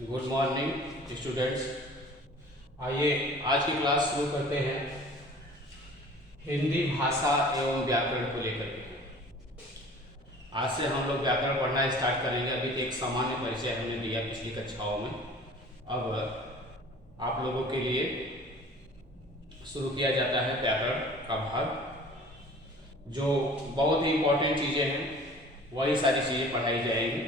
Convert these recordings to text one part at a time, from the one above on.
Good morning students. आइए आज की क्लास शुरू करते हैं हिंदी भाषा एवं व्याकरण को लेकर के। आज से हम लोग व्याकरण पढ़ना स्टार्ट करेंगे। अभी एक सामान्य परिचय हमने दिया पिछली कक्षाओं में। अब आप लोगों के लिए शुरू किया जाता है व्याकरण का भाग, जो बहुत ही इम्पोर्टेंट चीज़ें हैं, वही सारी चीज़ें पढ़ाई जाएंगी।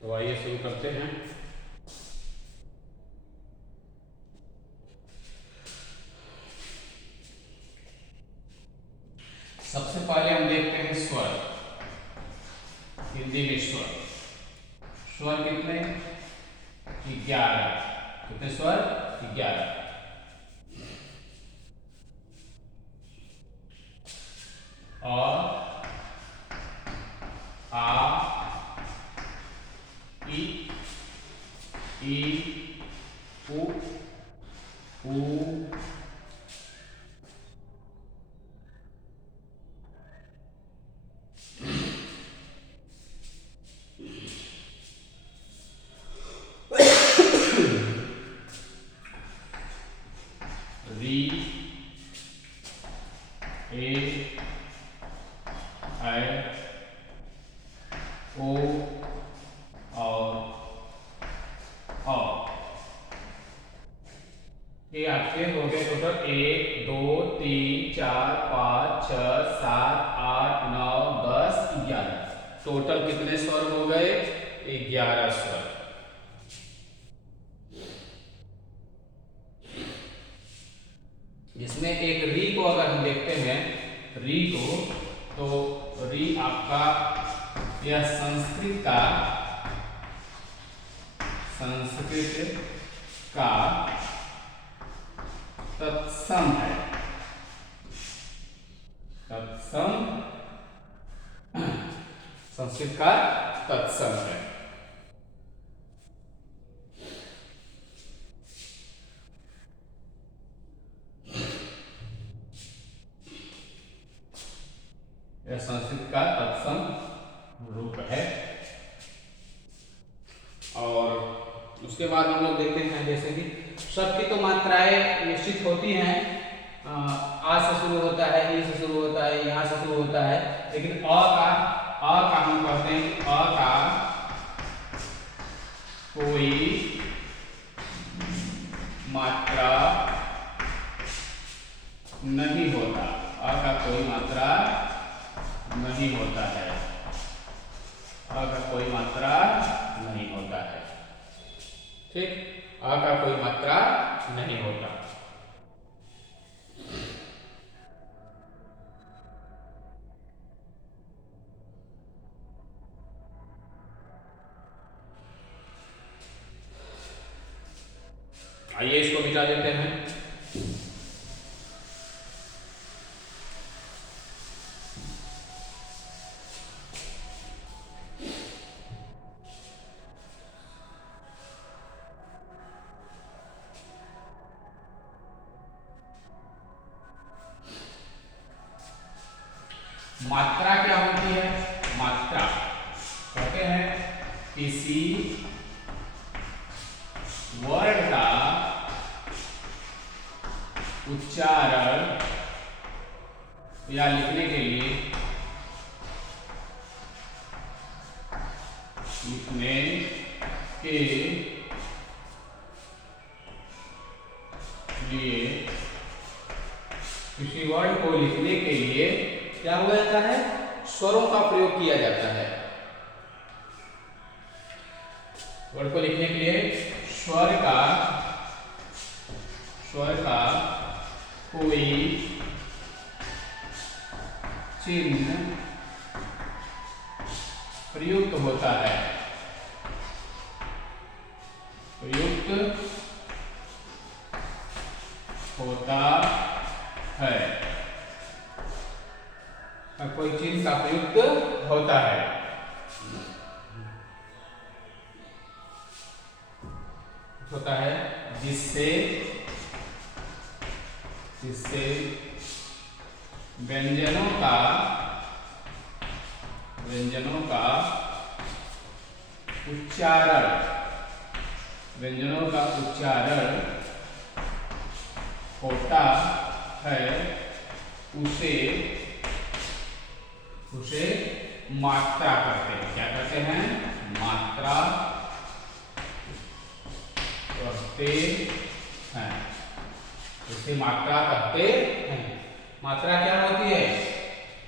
तो आइए शुरू करते हैं। सबसे पहले हम देखते हैं स्वर। हिंदी में स्वर स्वर कितने? 11। कितने स्वर? 11। और आ, ई, उ, री, ए, आई, ओ और औ। ये आपके हो गए टोटल 1 2 3 4 5 6 7 8 9 10 11। टोटल कितने स्वर हो गए? 11 स्वर। जिसमें एक री को अगर हम देखते हैं, री को, तो री आपका यह संस्कृत का तत्सम है। तत्सम संस्कृत का तत्सम है। यह संस्कृत का तत्सम रूप है। और उसके बाद हम लोग देखते हैं जैसे कि शब्द की तो मात्राएं निश्चित होती हैं। आ से शुरू होता है, ई से शुरू होता है, यहाँ से शुरू होता है, लेकिन अ का हम कहते हैं अ का कोई मात्रा नहीं होता। अ का कोई मात्रा नहीं होता है। अ का कोई मात्रा नहीं होता है। ठीक, अ का कोई मात्रा नहीं होता। आइए इसको मिटा देते हैं। मात्रा क्या होती है? मात्रा कहते हैं किसी वर्ड का उच्चारण या लिखने के लिए किसी वर्ड को लिखने के लिए क्या हुआ जाता है? स्वरों का प्रयोग किया जाता है। वर्ड को लिखने के लिए स्वर का कोई चिन्ह प्रयुक्त होता है। प्रयुक्त होता है। कोई चिन्ह का प्रयुक्त होता है। होता है जिससे व्यंजनों का उच्चारण होता है, उसे मात्रा कहते हैं। क्या कहते हैं? मात्रा कहते हैं। उसे मात्रा कहते हैं। मात्रा क्या होती है?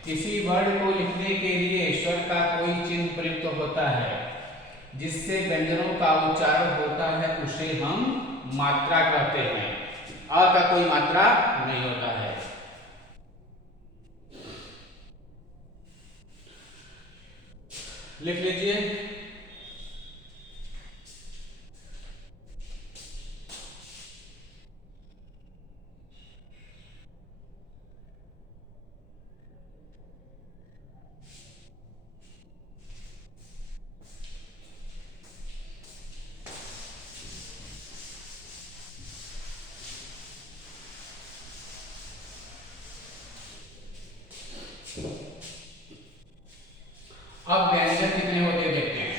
किसी वर्ड को लिखने के लिए स्वर का कोई चिन्ह प्रयुक्त होता है जिससे व्यंजनों का उच्चारण होता है, उसे हम मात्रा कहते हैं। अ का कोई मात्रा नहीं होता है। लिख लीजिए। अब व्यंजन कितने होते हैं देखते हैं।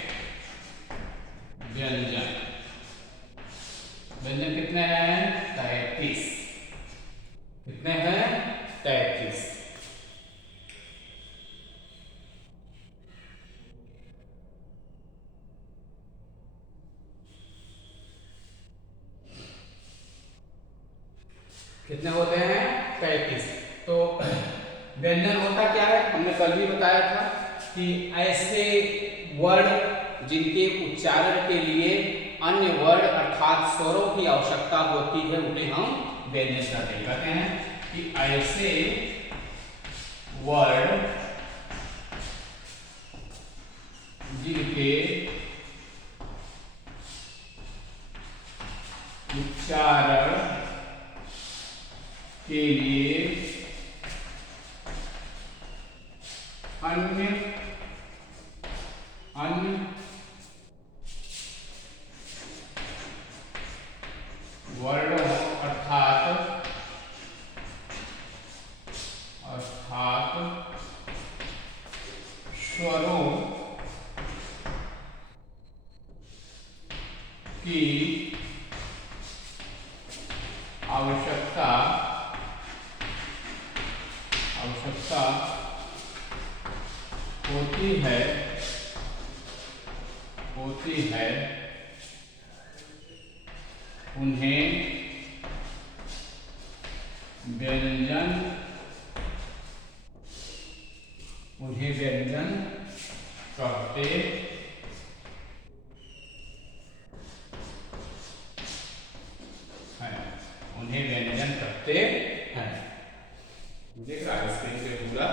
व्यंजन कितने हैं? 33। कितने हैं? 33। कितने होते हैं? 33। तो व्यंजन होता क्या है? हमने कल भी बताया था कि ऐसे वर्ड जिनके उच्चारण के लिए अन्य वर्ड अर्थात स्वरों की आवश्यकता होती है, उन्हें हम व्यंजन कहते हैं कि ऐसे वर्ड जिनके उच्चारण के लिए अन्य वर्ड अर्थात स्वरों की आवश्यकता होती है, उन्हें व्यंजन कहते हैं। उन्हें व्यंजन कहते हैं। देख रहा है स्क्रीन पे पूरा।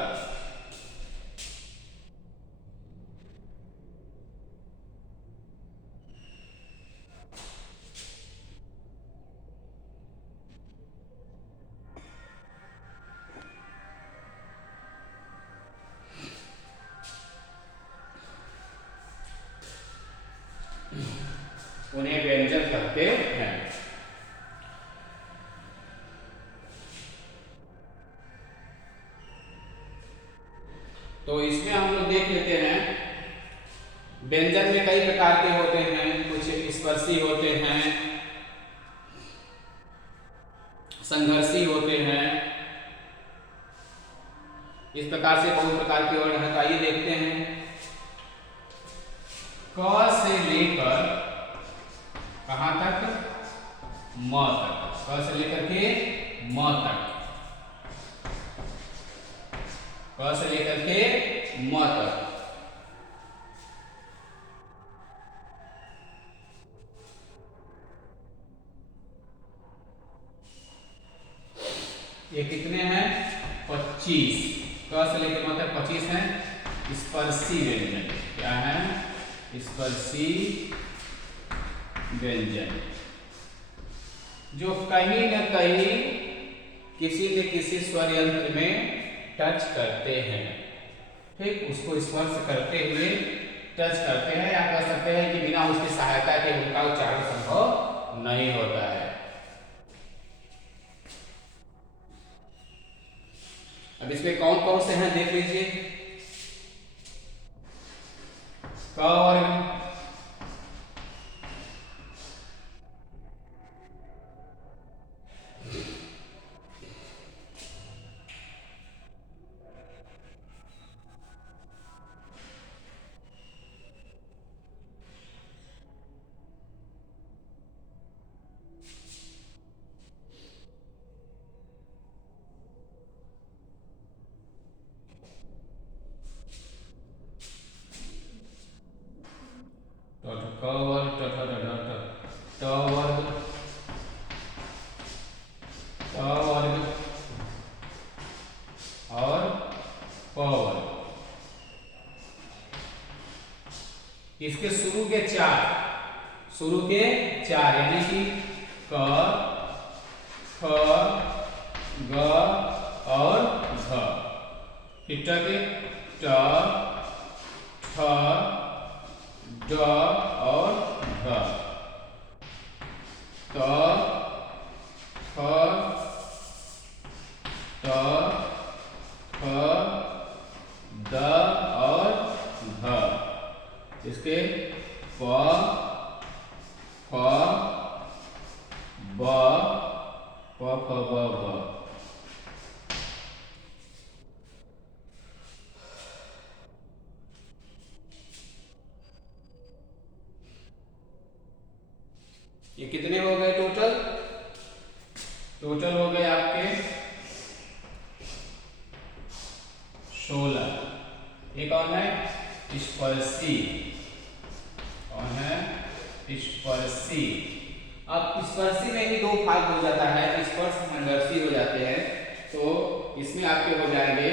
उन्हें व्यंजन कहते हैं। तो इसमें हम लोग देख लेते हैं व्यंजन में कई प्रकार के होते हैं। कुछ स्पर्शी होते हैं, संघर्षी होते हैं। इस प्रकार से बहुत प्रकार के वर्ड हैं। आइए देखते हैं। क से लेकर कहां तक? म तक। क से लेकर के म तक। क से लेकर के म तक। ये कितने हैं? 25। क से लेकर म तक 25 हैं। स्पर्शी व्यंजन क्या है? स्पर्शी व्यंजन जो कहीं न कहीं किसी न किसी स्वर यंत्र में टच करते हैं। ठीक, उसको स्पर्श करते हुए टच करते हैं, या कह सकते हैं कि बिना उसकी सहायता के उनका उच्चारण संभव नहीं होता है। अब इसमें कौन कौन से हैं देख लीजिए। क वर्ग, क वर्ग, ट वर्ग, त वर्ग और प वर्ग। इसके शुरू के चार यानी कि क, ख, ग और घ। फिर ट के ट, ठ, ड और ढ। त, थ, ट, थ, द और ध। इसके प, फ, ब, प फ ब भ। ये कितने हो गए टोटल? टोटल हो गए आपके 16। ये कौन है? स्पर्शी। कौन है? स्पर्शी। अब स्पर्शी में भी दो भाग हो जाता है, स्पर्श संघर्षी हो जाते हैं। तो इसमें आपके हो जाएंगे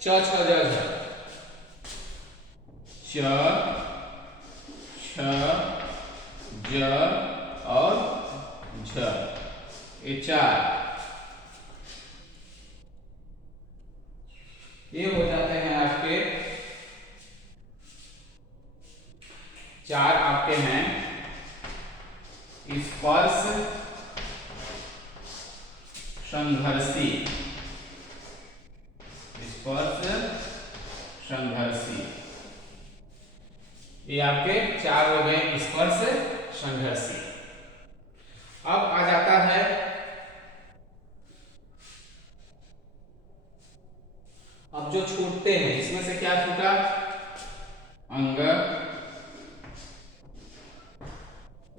च छ ज झ, च छ ज और झ। ये चार ये हो जाते हैं आपके चार आपके हैं स्पर्श संघर्षी। स्पर्श संघर्षी ये आपके चार हो गए स्पर्श संघर्षी। अब आ जाता है अब जो छूटते हैं, इसमें से क्या छूटा? अंग।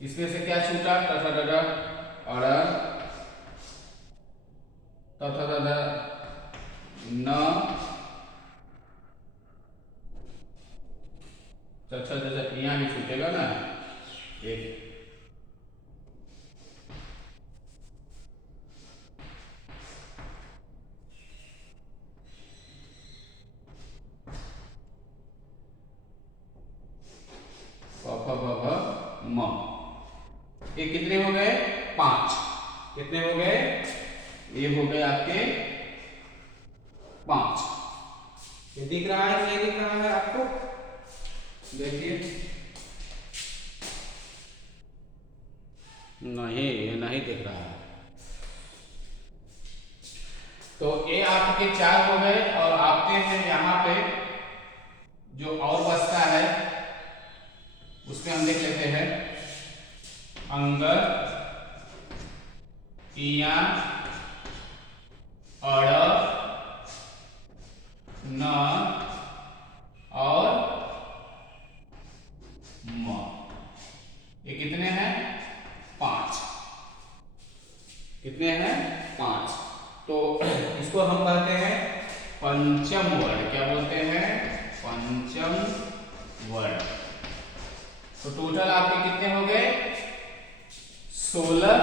इसमें से क्या छूटा? ट ठ ड ढ अड़, त थ द ध न, च छ ज झ। यहाँ भी छूटेगा ना एक। प फ ब भ म। ये कितने हो गए? 5। कितने हो गए? ये हो गए आपके 5। ये दिख रहा है नहीं दिख रहा है आपको? देखिए, नहीं ये नहीं दिख रहा है। तो ये आपके 4 हो गए और आपके हैं यहाँ पे जो और बचता है उसमें हम देख लेते हैं अंग, इया, अड़, न और म। ये कितने हैं? 5। कितने हैं? 5। तो इसको हम कहते हैं पंचम वर्ण। क्या बोलते हैं? पंचम वर्ण। तो टोटल आपके कितने हो गए? 16,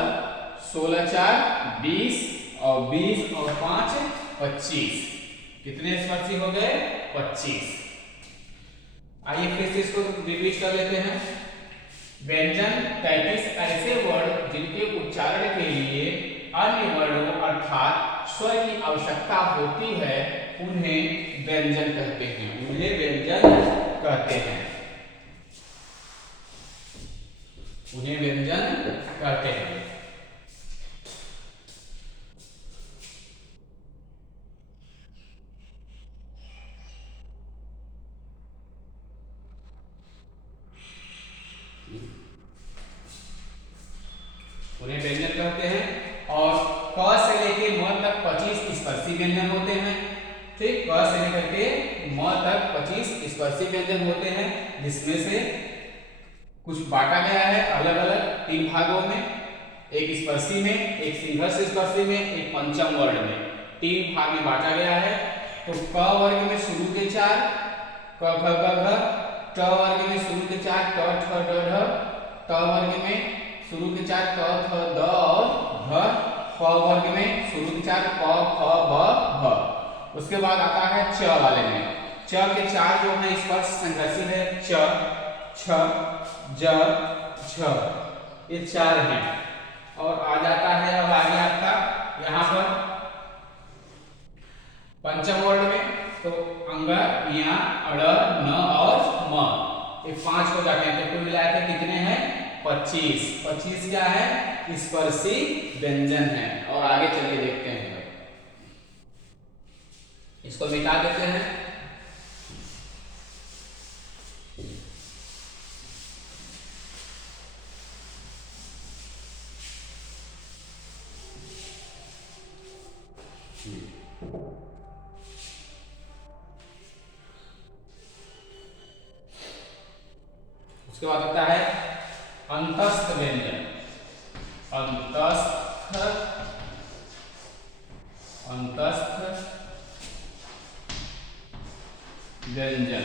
16 4 20 और 20 और 5 25। कितने स्पर्शी हो गए? 25। आइए फिर से इसको रिपीट कर लेते हैं। व्यंजन 33 ऐसे वर्ण जिनके उच्चारण के लिए अन्य वर्णों अर्थात स्वर की आवश्यकता होती है उन्हें व्यंजन कहते हैं। उन्हें व्यंजन कहते हैं। व्यंजन होते हैं। ठीक, क से लेकर के म तक 25 स्पर्शी व्यंजन होते हैं, जिसमें से कुछ बांटा गया है अलग अलग 3 भागों में, एक स्पर्शी में, एक संघर्ष स्पर्शी में, एक पंचम वर्ण में। 3 भाग में बांटा गया है। तो क वर्ग में शुरू के 4 क ख ग घ, ट वर्ग में शुरू के 4 ट ठ ड ढ, त वर्ग में शुरू के 4 त थ द और ध, प वर्ग में शुरू के 4 प फ ब भ। उसके बाद आता है च वाले में। च के 4 जो है स्पर्श संघर्षी है, च छ ज झ, ये 4 हैं। और आ जाता है अब आगे आपका यहाँ पर पंचम वर्ण में, तो अंग, या, अड़, न और म, ये 5 हो जाते हैं। तो कुल मिला के कितने हैं? 25। 25 क्या है? स्पर्शी व्यंजन है। और आगे चलिए देखते हैं, इसको मिटा देते हैं। उसके बाद आता है अंतस्थ व्यंजन। अंतस्थ व्यंजन।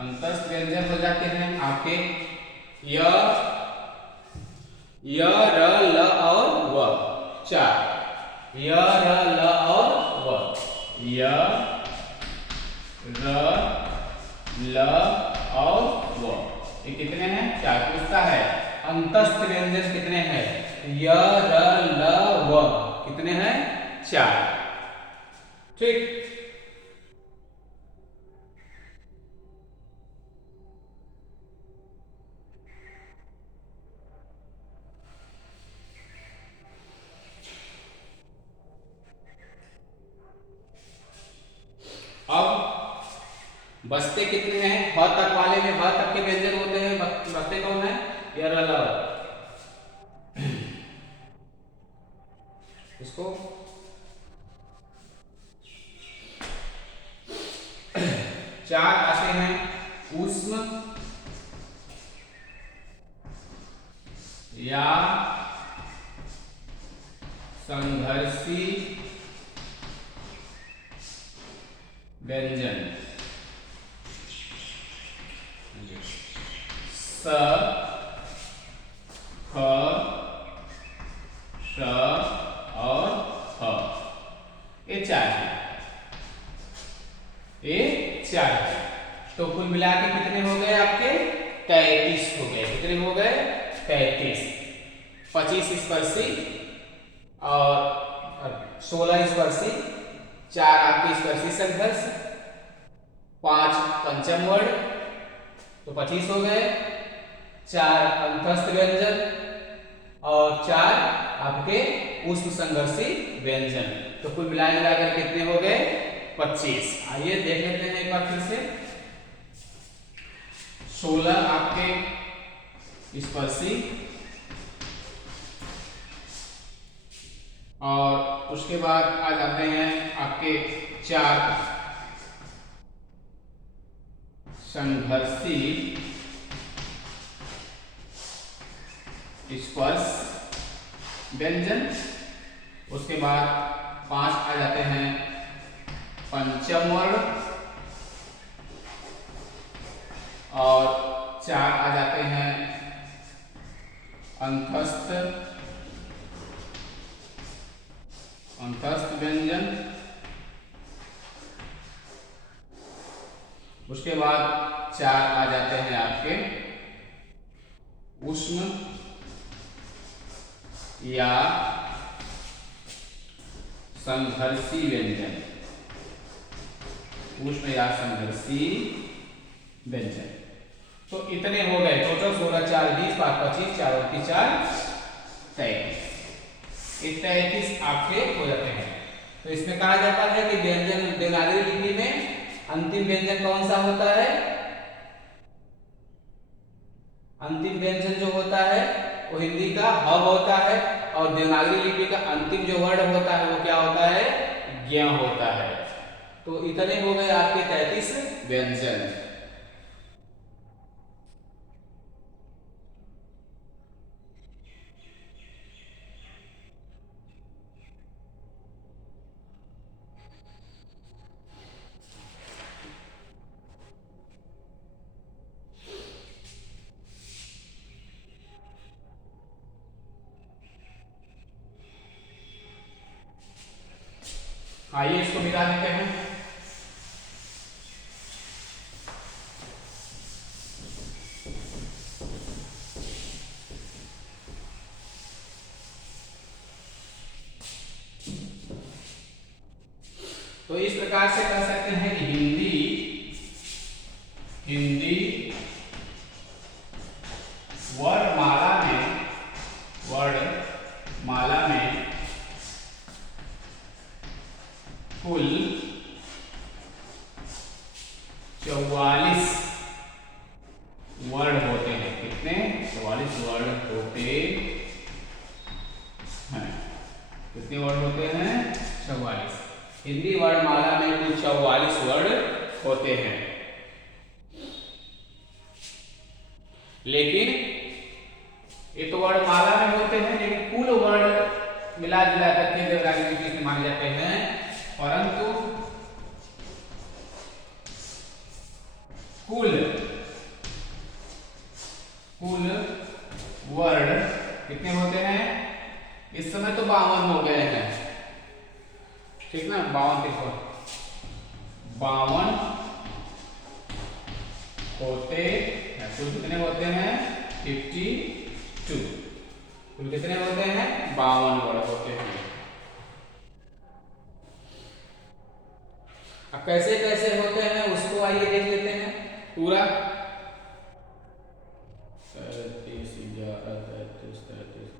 अंतस्थ व्यंजन हो जाते हैं आपके य, र, ल और व। 4 य, र, ल और व। य, र, ल और व, ये कितने हैं? 4। पूछता है अंतस्थ व्यंजन कितने हैं? य, र, ल, व कितने हैं? 4। ठीक, अब बचते कितने हैं? ह तक वाले में, ह तक के व्यंजन होते हैं, बचते कौन है? य, र, ल। इसको 4 आते हैं ऊष्म, या संघर्षी व्यंजन। स, ख, श और ह, ये 4 है। ये 4 है। तो कुल मिला के कितने हो गए आपके? 33 हो गए। कितने हो गए? 33। 25 स्पर्शी और 16 स्पर्शी, 4 आपके स्पर्शी संघर्ष, 5 पंचम वर्ण, तो 25 हो गए। 4 अंतस्थ व्यंजन और 4 आपके ऊष्म संघर्षी व्यंजन। तो कुल मिलाकर कितने हो गए? 25। आइए देख लेते हैं एक बार फिर से। 16 आपके स्पर्शी और उसके बाद आ जाते हैं आपके 4 संघर्षी स्पर्श व्यंजन। उसके बाद 5 आ जाते हैं पंचम वर्ण और 4 आ जाते हैं अंतस्थ व्यंजन। उसके बाद 4 आ जाते हैं आपके उष्ण या संघर्षी व्यंजन। उष्ण या संघर्षी व्यंजन। तो इतने हो गए टोटल 16, 4, 20, 5, 25, 4 और 4, 33। 33 आपके हो जाते हैं। तो इसमें कहा जाता है कि व्यंजन देवनागरी लिपि में अंतिम व्यंजन कौन सा होता है? अंतिम व्यंजन जो होता है वो हिंदी का ह होता है और देवनागरी लिपि का अंतिम जो वर्ण होता है वो क्या होता है? ज्ञ होता है। तो इतने हो गए आपके 33 व्यंजन। आइए इसको मिला देते हैं। तो इस प्रकार से कर सकते हैं कि हिंदी वर्णमाला में कुल 44 वर्ण होते हैं। कितने? 44 वर्ण होते हैं। कितने वर्ण होते हैं? 44। हिंदी वर्णमाला में कुल 44 वर्ण होते हैं। लेकिन ये तो वर्णमाला में होते हैं, लेकिन कुल वर्ण मिला जुला करके देवनागरी लिपि माने जाते हैं। परंतु कुल वर्ण कितने होते हैं? इस समय तो 52 हो गए हैं, ठीक ना? 52 होते हैं। कुल कितने होते हैं? 52। कुल कितने होते हैं? 52 वर्ण होते हैं। अब कैसे कैसे होते हैं उसको आइए देख लेते हैं पूरा। 33 11 33 33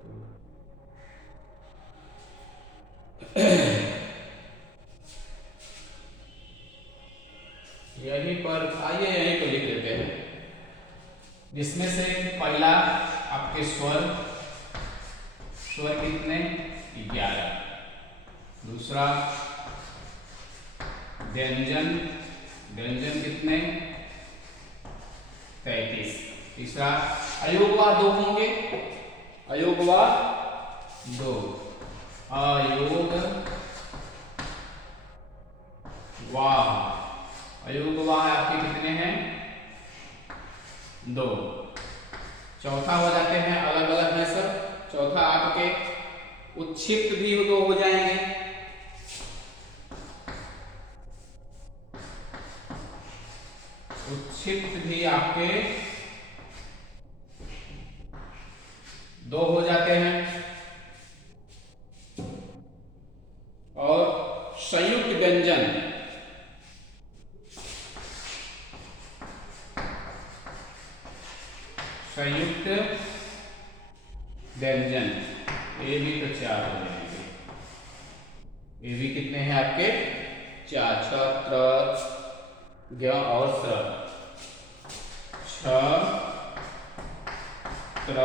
यहीं पर आइए, यहीं पर लिख लेते हैं। जिसमें से पहला आपके स्वर कितने? 11। दूसरा व्यंजन कितने? 33। तीसरा अयोगवा 2 होंगे। अयोगवा 2। अयोग वाह आपके कितने हैं? 2। चौथा हो जाते हैं अलग अलग है सब। चौथा आपके उच्छिष्ट भी 2 हो जाएंगे। उच्छिष्ट भी आपके 2 हो जाते हैं। और संयुक्त व्यंजन ये भी तो 4 हो जाएंगे। ये भी कितने हैं आपके? 4। छ ज्ञ और स्र। छ त्र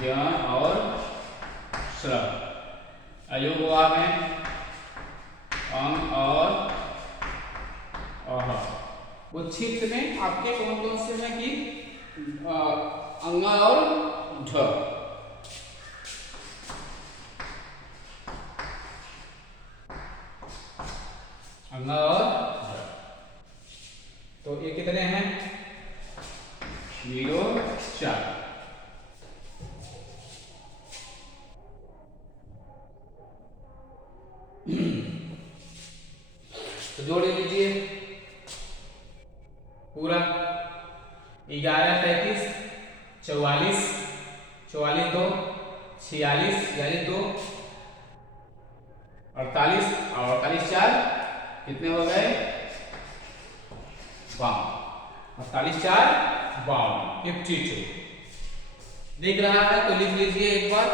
ज्ञ और स्र। अयोगवा में अंग और अह। उच्छिष्ट में आपके कौन कौन से हैं कि अंग और ढ। अंग और ढ। तो ये कितने हैं? 0 4। तो जोड़ लीजिए पूरा। 11 33 44 44 2 46 यानी 2 48 और 48 4 कितने हो गए? 52। 48 4 52 52 दिख रहा है तो लिख लीजिए एक बार।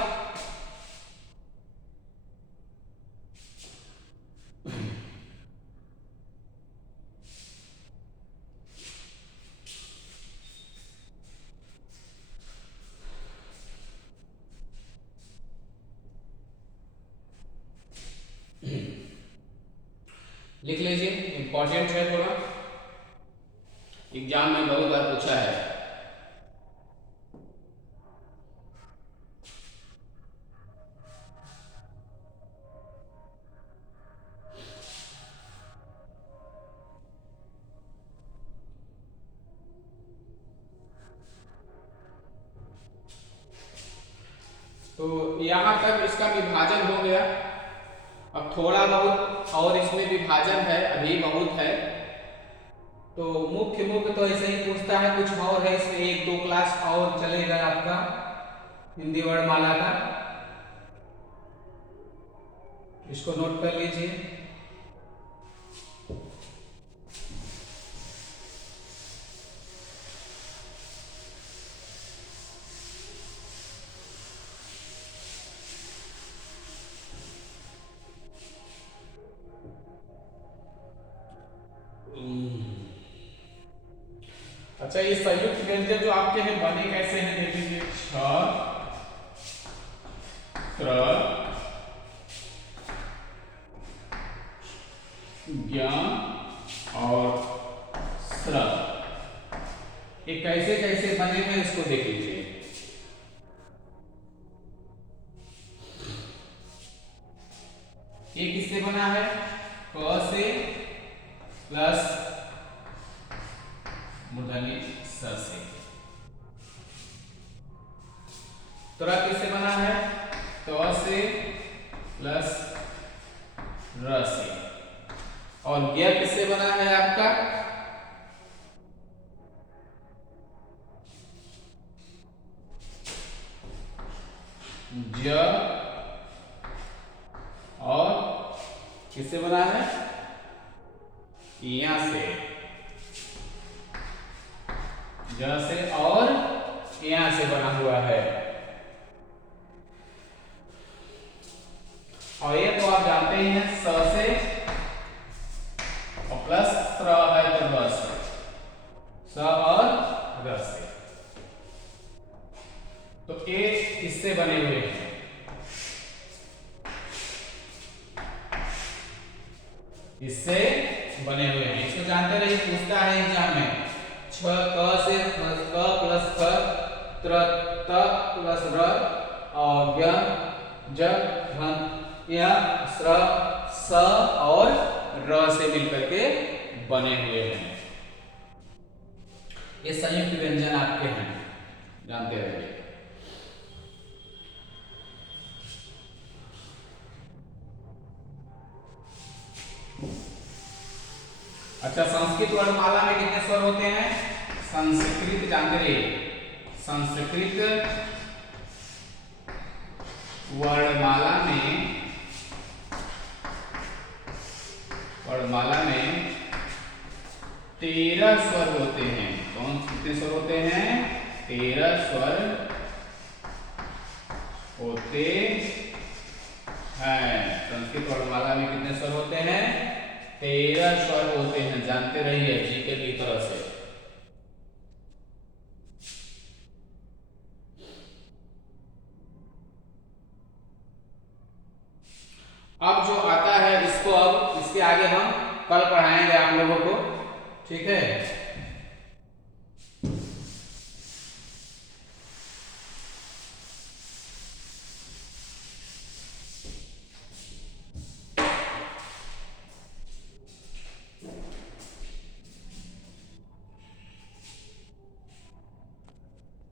लिख लीजिए, इंपॉर्टेंट है थोड़ा, एग्जाम में बहुत बार पूछा है। तो यहाँ तक इसका विभाजन हो गया। अब थोड़ा बहुत और इसमें विभाजन है, अभी बहुत है। तो मुख्य तो ऐसे ही पूछता है, कुछ और है इसमें, एक दो क्लास और चलेगा आपका हिंदी वर्णमाला का, इसको नोट कर लीजिए। अच्छा, ये संयुक्त व्यंजन जो आपके हैं बने कैसे हैं, देख लीजिए। छ, त्र, ज्ञ और स्र, ये कैसे कैसे बने हैं इसको देख लीजिए। ये किससे बना है? क से प्लस मूर्धन्य स से। त्रा किससे बना है? त से प्लस र से। और ज्ञ किससे बना है आपका? ज और किससे बना है? या से, ज से और या से बना हुआ है। और ये तो आप जानते ही हैं, स से और प्लस त्र है तो र से, स और र से। तो ये इससे बने हुए हैं, इससे बने हुए हैं, इसको जानते रहिए, पूछता है एग्जाम में। छ क से क प्लस ख, त्र त प्लस र, और ज्ञ ज घन या स्र स और र से मिलकर के बने हुए हैं। ये संयुक्त व्यंजन आपके हैं, जानते रहिए। अच्छा, संस्कृत वर्णमाला में कितने स्वर होते हैं? संस्कृत जानते रहिए, संस्कृत वर्णमाला में 13 स्वर होते हैं। कौन कितने स्वर होते हैं? 13 स्वर होते हैं। संस्कृत वर्णमाला में कितने स्वर होते हैं? 13 स्वर होते हैं, जानते रहिए जीके की तरह से। अब जो आता है इसको, अब इसके आगे हम कल पढ़ाएंगे आप लोगों को, ठीक है।